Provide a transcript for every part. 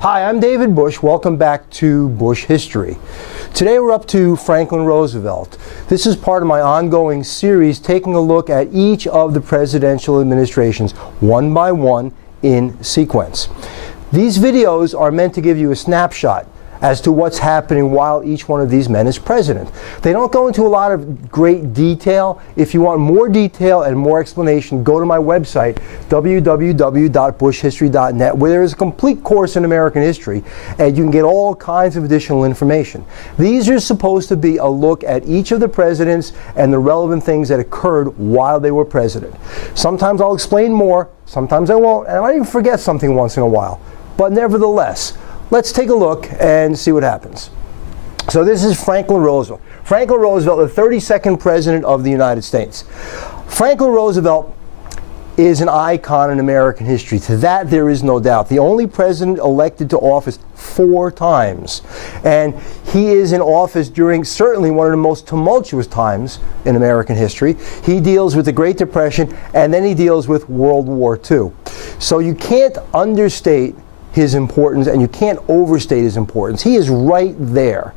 Hi, I'm David Busch. Welcome back to Busch History. Today we're up to Franklin Roosevelt. This is part of my ongoing series taking a look at each of the presidential administrations one by one in sequence. These videos are meant to give you a snapshot as to what's happening while each one of these men is president. They don't go into a lot of great detail. If you want more detail and more explanation, go to my website, www.buschhistory.net, where there is a complete course in American history, and you can get all kinds of additional information. These are supposed to be a look at each of the presidents and the relevant things that occurred while they were president. Sometimes I'll explain more, sometimes I won't, and I might even forget something once in a while. But nevertheless, let's take a look and see what happens. So this is Franklin Roosevelt. Franklin Roosevelt, the 32nd President of the United States. Franklin Roosevelt is an icon in American history. To that, there is no doubt. The only president elected to office 4 times. And he is in office during certainly one of the most tumultuous times in American history. He deals with the Great Depression, and then he deals with World War II. So you can't understate his importance, and you can't overstate his importance. He is right there.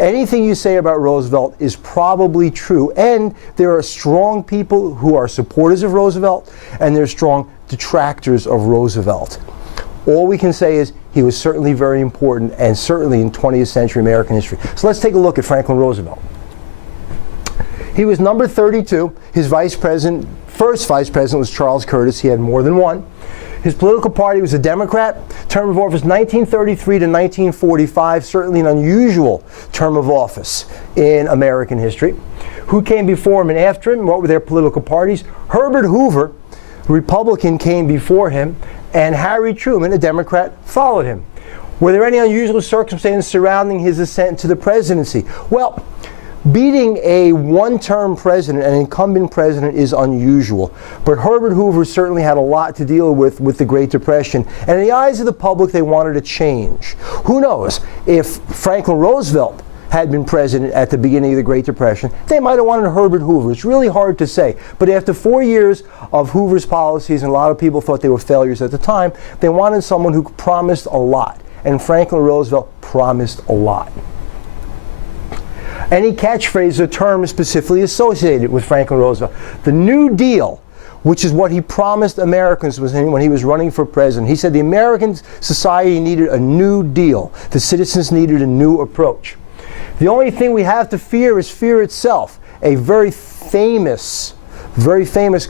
Anything you say about Roosevelt is probably true, and there are strong people who are supporters of Roosevelt, and there are strong detractors of Roosevelt. All we can say is he was certainly very important, and certainly in 20th century American history. So let's take a look at Franklin Roosevelt. He was number 32. His first vice president was Charles Curtis. He had more than one. His political party was a Democrat. Term of office 1933 to 1945, certainly an unusual term of office in American history. Who came before him and after him? What were their political parties? Herbert Hoover, a Republican, came before him, and Harry Truman, a Democrat, followed him. Were there any unusual circumstances surrounding his ascent to the presidency? Well, beating a one-term president, an incumbent president, is unusual. But Herbert Hoover certainly had a lot to deal with the Great Depression. And in the eyes of the public, they wanted a change. Who knows? If Franklin Roosevelt had been president at the beginning of the Great Depression, they might have wanted Herbert Hoover. It's really hard to say. But after 4 years of Hoover's policies, and a lot of people thought they were failures at the time, they wanted someone who promised a lot. And Franklin Roosevelt promised a lot. Any catchphrase or term specifically associated with Franklin Roosevelt. The New Deal, which is what he promised Americans when he was running for president. He said the American society needed a new deal. The citizens needed a new approach. The only thing we have to fear is fear itself. A very famous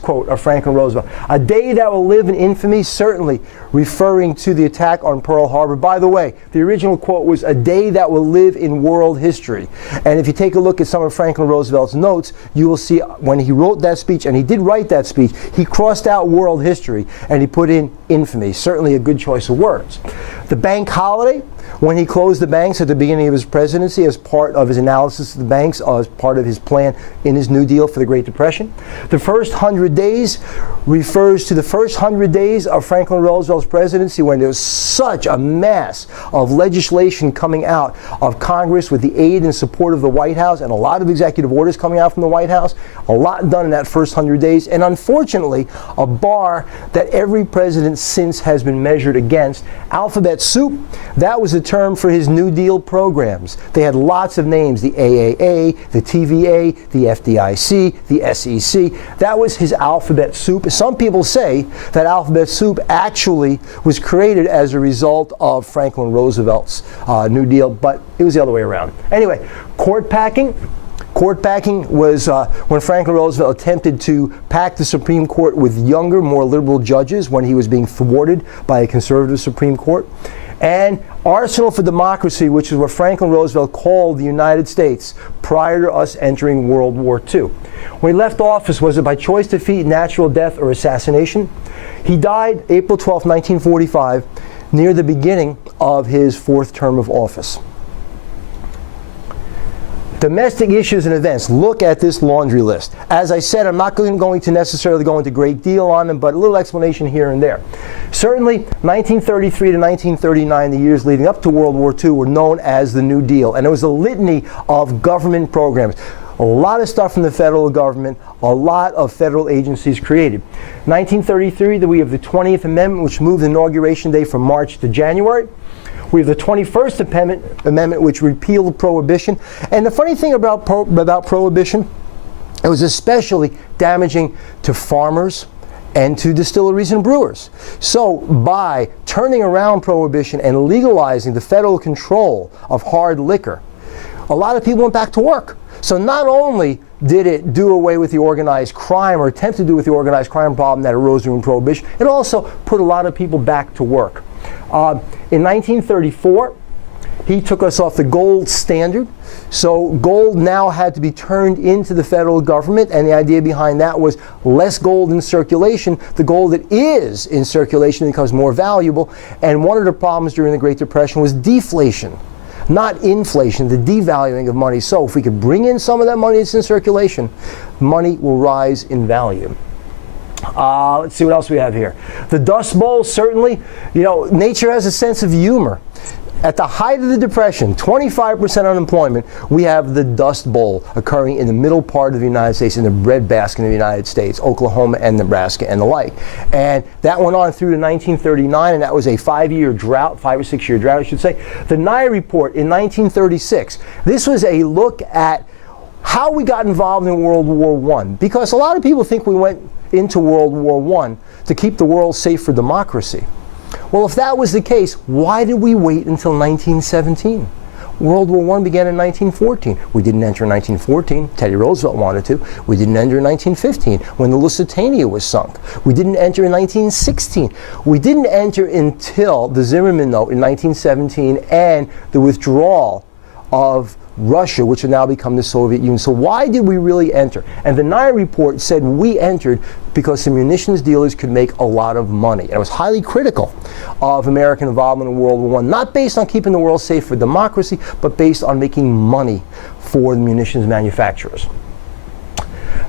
quote of Franklin Roosevelt. A day that will live in infamy, certainly referring to the attack on Pearl Harbor. By the way, the original quote was a day that will live in world history. And if you take a look at some of Franklin Roosevelt's notes, you will see when he wrote that speech, and he did write that speech, he crossed out world history and he put in infamy. Certainly a good choice of words. The bank holiday, when he closed the banks at the beginning of his presidency as part of his analysis of the banks, as part of his plan in his New Deal for the Great Depression. The first 100 days refers to the first 100 days of Franklin Roosevelt's presidency, when there was such a mass of legislation coming out of Congress with the aid and support of the White House, and a lot of executive orders coming out from the White House. A lot done in that first 100 days, and unfortunately, a bar that every president since has been measured against. Alphabet soup, that was a term for his New Deal programs. They had lots of names: the AAA, the TVA, the FDIC, the SEC. That was his alphabet soup. Some people say that alphabet soup actually was created as a result of Franklin Roosevelt's New Deal, but it was the other way around. Anyway, court packing. Court packing was when Franklin Roosevelt attempted to pack the Supreme Court with younger, more liberal judges when he was being thwarted by a conservative Supreme Court. And Arsenal for Democracy, which is what Franklin Roosevelt called the United States prior to us entering World War II. When he left office, was it by choice, defeat, natural death, or assassination? He died April 12, 1945, near the beginning of his 4th term of office. Domestic issues and events. Look at this laundry list. As I said, I'm not going to necessarily go into a great deal on them, but a little explanation here and there. Certainly, 1933 to 1939, the years leading up to World War II, were known as the New Deal, and it was a litany of government programs. A lot of stuff from the federal government, a lot of federal agencies created. 1933, we have the 20th Amendment, which moved Inauguration Day from March to January. We have the 21st Amendment, which repealed prohibition. And the funny thing about prohibition, it was especially damaging to farmers and to distilleries and brewers. So by turning around prohibition and legalizing the federal control of hard liquor, a lot of people went back to work. So not only did it do away with the organized crime, or attempt to do with the organized crime problem that arose during Prohibition, it also put a lot of people back to work. In 1934, he took us off the gold standard. So gold now had to be turned into the federal government, and the idea behind that was less gold in circulation. The gold that is in circulation becomes more valuable. And one of the problems during the Great Depression was deflation, not inflation, the devaluing of money. So if we could bring in some of that money that's in circulation, money will rise in value. Let's see what else we have here. The Dust Bowl, certainly, you know, nature has a sense of humor. At the height of the Depression, 25% unemployment, we have the Dust Bowl occurring in the middle part of the United States, in the breadbasket of the United States, Oklahoma and Nebraska and the like. And that went on through to 1939, and that was a 5-year drought, 5 or 6 year drought, I should say. The Nye Report in 1936, this was a look at how we got involved in World War I, because a lot of people think we went into World War I to keep the world safe for democracy. Well, if that was the case, why did we wait until 1917? World War I began in 1914. We didn't enter in 1914. Teddy Roosevelt wanted to. We didn't enter in 1915 when the Lusitania was sunk. We didn't enter in 1916. We didn't enter until the Zimmerman Note in 1917 and the withdrawal of Russia, which had now become the Soviet Union. So why did we really enter? And the Nye Report said we entered because the munitions dealers could make a lot of money. And it was highly critical of American involvement in World War I, not based on keeping the world safe for democracy, but based on making money for the munitions manufacturers.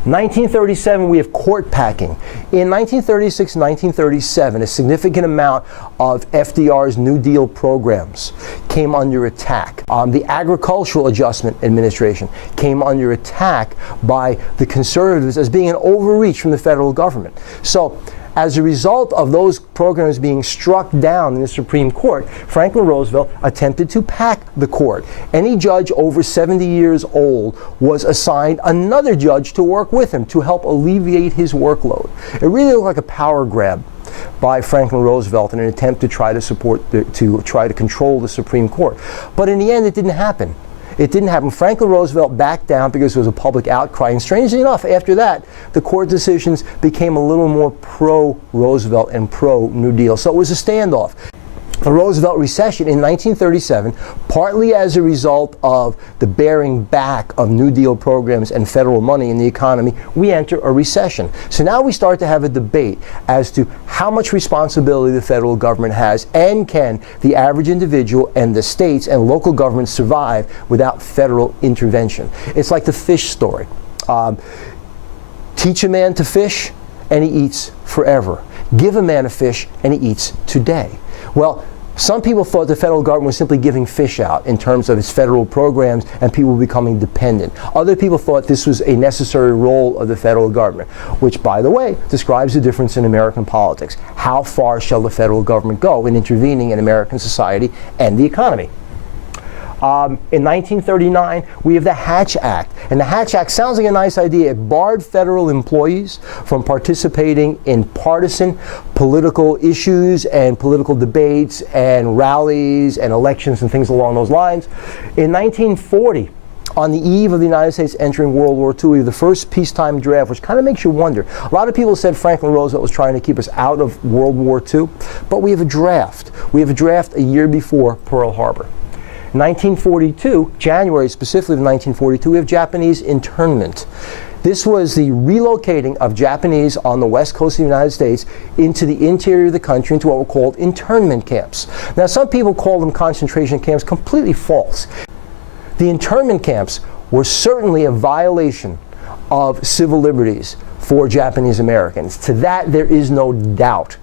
1937, we have court packing. In 1936 and 1937, a significant amount of FDR's New Deal programs came under attack. The Agricultural Adjustment Administration came under attack by the conservatives as being an overreach from the federal government. So, as a result of those programs being struck down in the Supreme Court, Franklin Roosevelt attempted to pack the court. Any judge over 70 years old was assigned another judge to work with him to help alleviate his workload. It really looked like a power grab by Franklin Roosevelt in an attempt to try to control the Supreme Court. But in the end, it didn't happen. It didn't happen. Franklin Roosevelt backed down because there was a public outcry. And strangely enough, after that, the court decisions became a little more pro-Roosevelt and pro-New Deal. So it was a standoff. The Roosevelt recession in 1937, partly as a result of the bearing back of New Deal programs and federal money in the economy, we enter a recession. So now we start to have a debate as to how much responsibility the federal government has, and can the average individual and the states and local governments survive without federal intervention. It's like the fish story. Teach a man to fish and he eats forever. Give a man a fish and he eats today. Well, some people thought the federal government was simply giving fish out in terms of its federal programs and people becoming dependent. Other people thought this was a necessary role of the federal government, which, by the way, describes the difference in American politics. How far shall the federal government go in intervening in American society and the economy? In 1939, we have the Hatch Act. And the Hatch Act sounds like a nice idea. It barred federal employees from participating in partisan political issues and political debates and rallies and elections and things along those lines. In 1940, on the eve of the United States entering World War II, we have the first peacetime draft, which kind of makes you wonder. A lot of people said Franklin Roosevelt was trying to keep us out of World War II, but we have a draft. We have a draft a year before Pearl Harbor. 1942, January specifically of 1942, we have Japanese internment. This was the relocating of Japanese on the west coast of the United States into the interior of the country, into what were called internment camps. Now, some people call them concentration camps. Completely false. The internment camps were certainly a violation of civil liberties for Japanese Americans. To that, there is no doubt.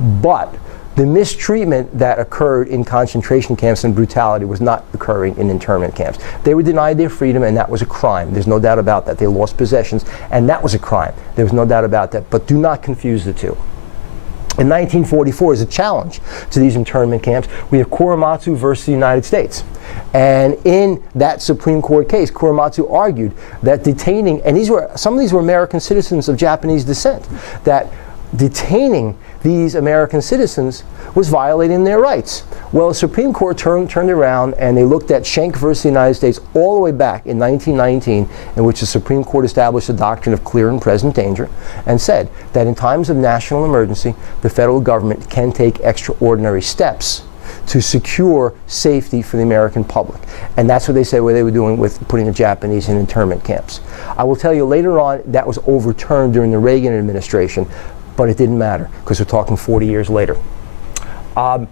But the mistreatment that occurred in concentration camps and brutality was not occurring in internment camps. They were denied their freedom, and that was a crime. There's no doubt about that. They lost possessions, and that was a crime. There was no doubt about that. But do not confuse the two. in 1944 as a challenge to these internment camps. We have Korematsu versus the United States. And in that Supreme Court case, Korematsu argued that detaining, and some of these were American citizens of Japanese descent, that detaining these American citizens was violating their rights. Well, the Supreme Court turned around and they looked at Schenck versus the United States all the way back in 1919, in which the Supreme Court established the doctrine of clear and present danger, and said that in times of national emergency, the federal government can take extraordinary steps to secure safety for the American public. And that's what they said what they were doing with putting the Japanese in internment camps. I will tell you later on that was overturned during the Reagan administration, but it didn't matter because we're talking 40 years later. At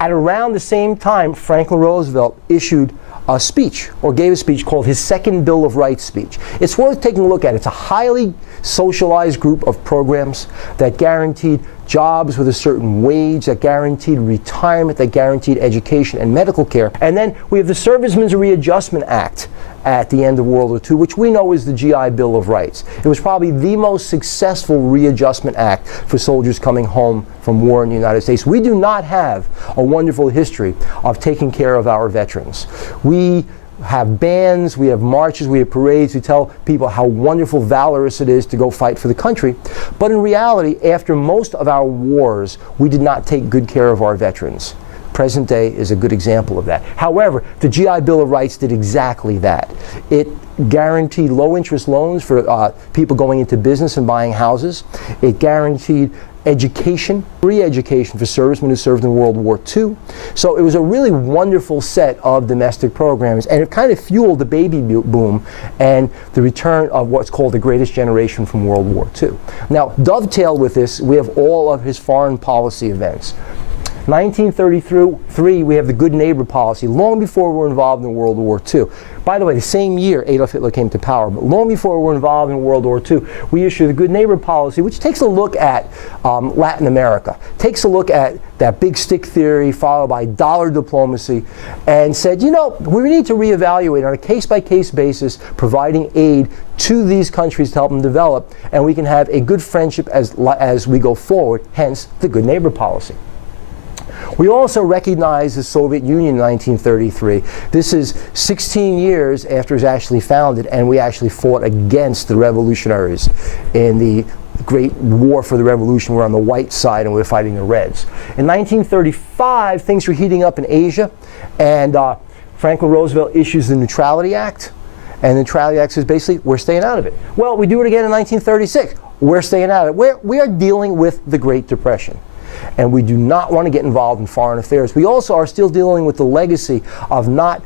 around the same time, Franklin Roosevelt issued a speech, or gave a speech called his Second Bill of Rights speech. It's worth taking a look at. It's a highly socialized group of programs that guaranteed jobs with a certain wage, that guaranteed retirement, that guaranteed education and medical care. And then we have the Servicemen's Readjustment Act at the end of World War II, which we know is the GI Bill of Rights. It was probably the most successful readjustment act for soldiers coming home from war in the United States. We do not have a wonderful history of taking care of our veterans. We have bands, we have marches, we have parades, we tell people how wonderful, valorous it is to go fight for the country. But in reality, after most of our wars, we did not take good care of our veterans. Present day is a good example of that. However, the GI Bill of Rights did exactly that. It guaranteed low interest loans for people going into business and buying houses. It guaranteed education, free education for servicemen who served in World War II. So it was a really wonderful set of domestic programs, and it kind of fueled the baby boom and the return of what's called the greatest generation from World War II. Now, dovetailed with this, we have all of his foreign policy events. 1933, we have the good neighbor policy, long before we were involved in World War II. By the way, the same year Adolf Hitler came to power, but long before we were involved in World War II, we issued the good neighbor policy, which takes a look at Latin America, takes a look at that big stick theory followed by dollar diplomacy, and said, you know, we need to reevaluate on a case-by-case basis, providing aid to these countries to help them develop, and we can have a good friendship as we go forward, hence the good neighbor policy. We also recognize the Soviet Union in 1933. This is 16 years after it was actually founded, and we actually fought against the revolutionaries in the Great War for the Revolution. We're on the white side and we're fighting the Reds. In 1935, things were heating up in Asia, and Franklin Roosevelt issues the Neutrality Act. And the Neutrality Act says basically, we're staying out of it. Well, we do it again in 1936. We're staying out of it. We are dealing with the Great Depression, and we do not want to get involved in foreign affairs. We also are still dealing with the legacy of not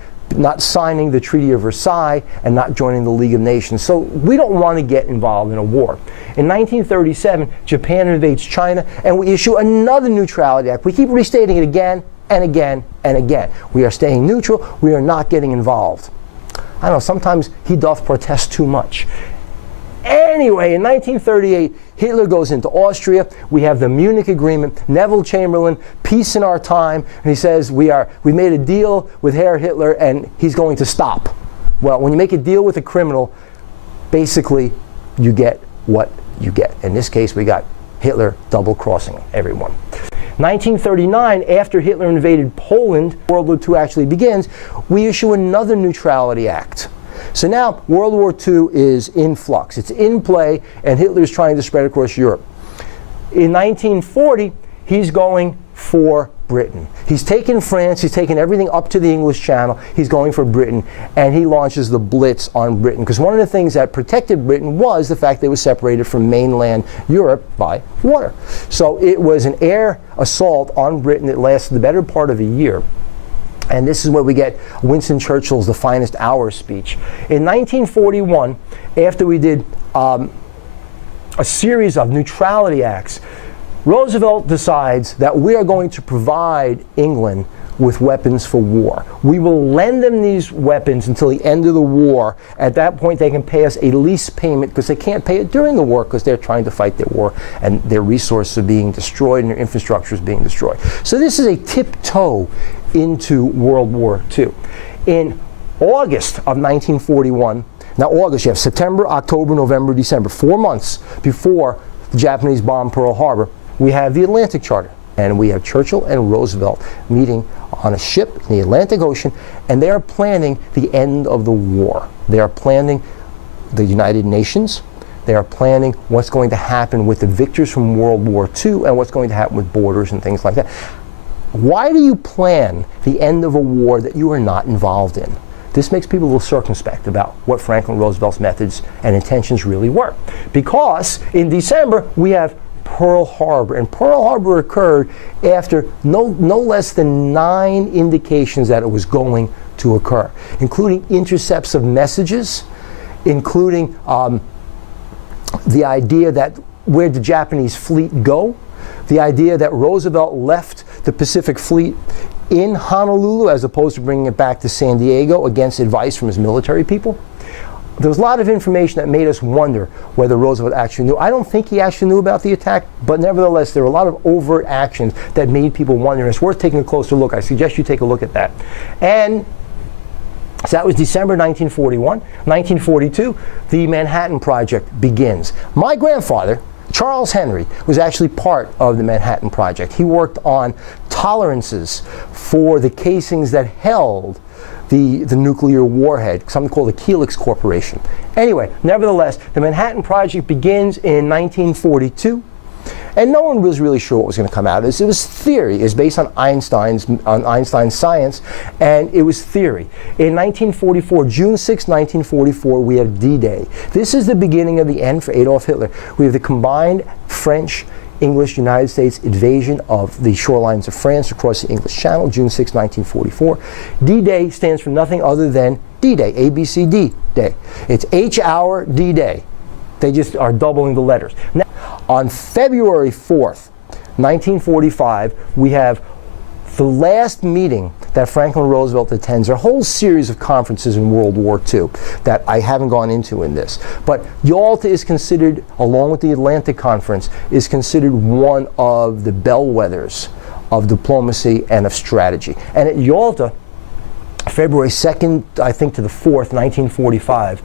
signing the Treaty of Versailles and not joining the League of Nations. So we don't want to get involved in a war. In 1937, Japan invades China, and we issue another Neutrality Act. We keep restating it again and again and again. We are staying neutral. We are not getting involved. I don't know, sometimes he doth protest too much. Anyway, in 1938, Hitler goes into Austria. We have the Munich Agreement, Neville Chamberlain, peace in our time, and he says we made a deal with Herr Hitler and he's going to stop. Well, when you make a deal with a criminal, basically you get what you get. In this case, we got Hitler double-crossing everyone. 1939, after Hitler invaded Poland, World War II actually begins, we issue another Neutrality Act. So now World War II is in flux. It's in play, and Hitler's trying to spread across Europe. In 1940, he's going for Britain. He's taken France, he's taken everything up to the English Channel, he's going for Britain, and he launches the Blitz on Britain. Because one of the things that protected Britain was the fact they were separated from mainland Europe by water. So it was an air assault on Britain that lasted the better part of a year. And this is where we get Winston Churchill's The Finest Hour speech. In 1941, after we did a series of neutrality acts, Roosevelt decides that we are going to provide England with weapons for war. We will lend them these weapons until the end of the war. At that point, they can pay us a lease payment because they can't pay it during the war because they're trying to fight their war and their resources are being destroyed and their infrastructure is being destroyed. So this is a tiptoe into World War II. In August of 1941, now August, you have September, October, November, December, 4 months before the Japanese bombed Pearl Harbor, we have the Atlantic Charter. And we have Churchill and Roosevelt meeting on a ship in the Atlantic Ocean, and they are planning the end of the war. They are planning the United Nations. They are planning what's going to happen with the victors from World War II and what's going to happen with borders and things like that. Why do you plan the end of a war that you are not involved in? This makes people a little circumspect about what Franklin Roosevelt's methods and intentions really were. Because in December, we have Pearl Harbor, and Pearl Harbor occurred after no less than 9 indications that it was going to occur, including intercepts of messages, including the idea that where did the Japanese fleet go, the idea that Roosevelt left the Pacific Fleet in Honolulu as opposed to bringing it back to San Diego against advice from his military people. There was a lot of information that made us wonder whether Roosevelt actually knew. I don't think he actually knew about the attack, but nevertheless, there were a lot of overt actions that made people wonder. It's worth taking a closer look. I suggest you take a look at that. And so that was December 1941. 1942, the Manhattan Project begins. My grandfather, Charles Henry, was actually part of the Manhattan Project. He worked on tolerances for the casings that held the nuclear warhead, something called the Helix Corporation. Anyway, nevertheless, the Manhattan Project begins in 1942, and no one was really sure what was going to come out of this. It was theory. It was based on Einstein's science, and it was theory. In 1944, June 6, 1944, we have D-Day. This is the beginning of the end for Adolf Hitler. We have the combined French, English, United States invasion of the shorelines of France across the English Channel, June 6, 1944. D-Day stands for nothing other than D-Day, ABCD Day. It's H-hour D-Day. They just are doubling the letters. Now, on February 4th, 1945, we have the last meeting that Franklin Roosevelt attends. There are a whole series of conferences in World War II that I haven't gone into in this. But Yalta is considered, along with the Atlantic Conference, is considered one of the bellwethers of diplomacy and of strategy. And at Yalta, February 2nd, I think, to the 4th, 1945,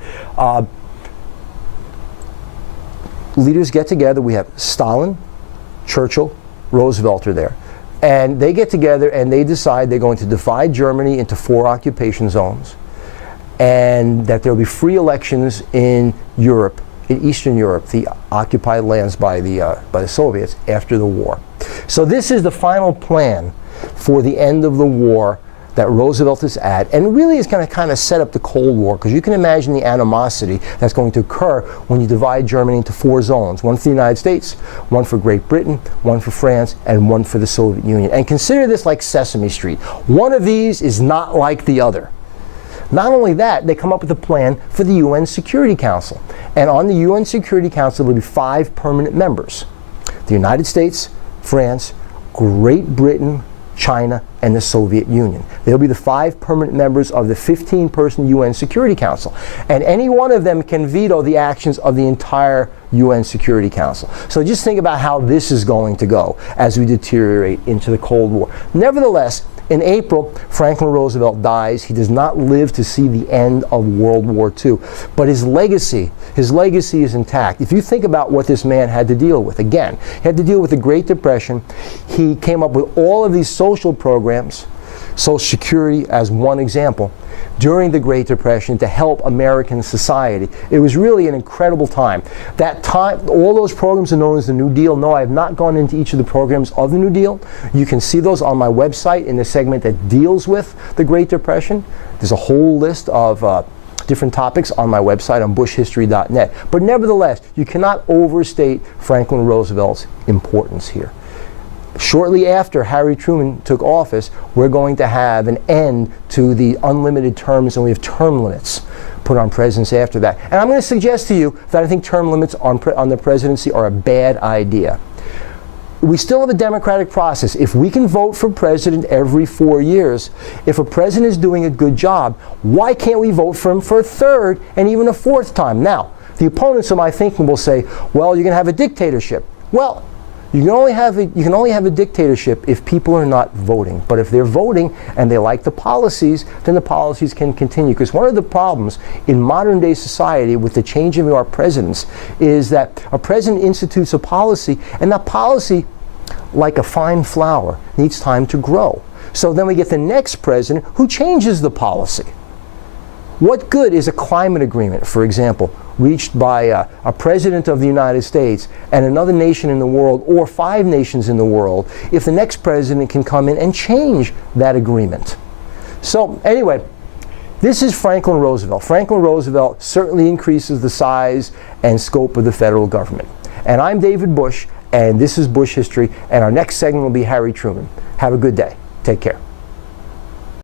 leaders get together. We have Stalin, Churchill, Roosevelt are there. And they get together and they decide they're going to divide Germany into 4 occupation zones, and that there will be free elections in Europe, in Eastern Europe, the occupied lands by the Soviets after the war. So this is the final plan for the end of the war that Roosevelt is at, and really is going to kind of set up the Cold War, because you can imagine the animosity that's going to occur when you divide Germany into 4 zones, one for the United States, one for Great Britain, one for France, and one for the Soviet Union. And consider this like Sesame Street. One of these is not like the other. Not only that, they come up with a plan for the UN Security Council. And on the UN Security Council, there will be 5 permanent members: the United States, France, Great Britain, China, and the Soviet Union. They'll be the 5 permanent members of the 15-person UN Security Council. And any one of them can veto the actions of the entire UN Security Council. So just think about how this is going to go as we deteriorate into the Cold War. Nevertheless, in April, Franklin Roosevelt dies. He does not live to see the end of World War II. But his legacy is intact. If you think about what this man had to deal with, again, he had to deal with the Great Depression. He came up with all of these social programs, Social Security as one example, during the Great Depression to help American society. It was really an incredible time. That time, all those programs are known as the New Deal. No, I have not gone into each of the programs of the New Deal. You can see those on my website in the segment that deals with the Great Depression. There's a whole list of different topics on my website on buschistory.net. But nevertheless, you cannot overstate Franklin Roosevelt's importance here. Shortly after Harry Truman took office, we're going to have an end to the unlimited terms, and we have term limits put on presidents after that. And I'm going to suggest to you that I think term limits on the presidency are a bad idea. We still have a democratic process. If we can vote for president every 4 years, if a president is doing a good job, why can't we vote for him for a 3rd and even a 4th time? Now, the opponents of my thinking will say, well, you're going to have a dictatorship. Well, You can only have a dictatorship if people are not voting. But if they're voting and they like the policies, then the policies can continue. Because one of the problems in modern day society with the changing of our presidents is that a president institutes a policy, and that policy, like a fine flower, needs time to grow. So then we get the next president who changes the policy. What good is a climate agreement, for example, reached by a president of the United States and another nation in the world, or 5 nations in the world, if the next president can come in and change that agreement? So anyway, this is Franklin Roosevelt. Franklin Roosevelt certainly increases the size and scope of the federal government. And I'm David Busch, and this is Bush History, and our next segment will be Harry Truman. Have a good day. Take care.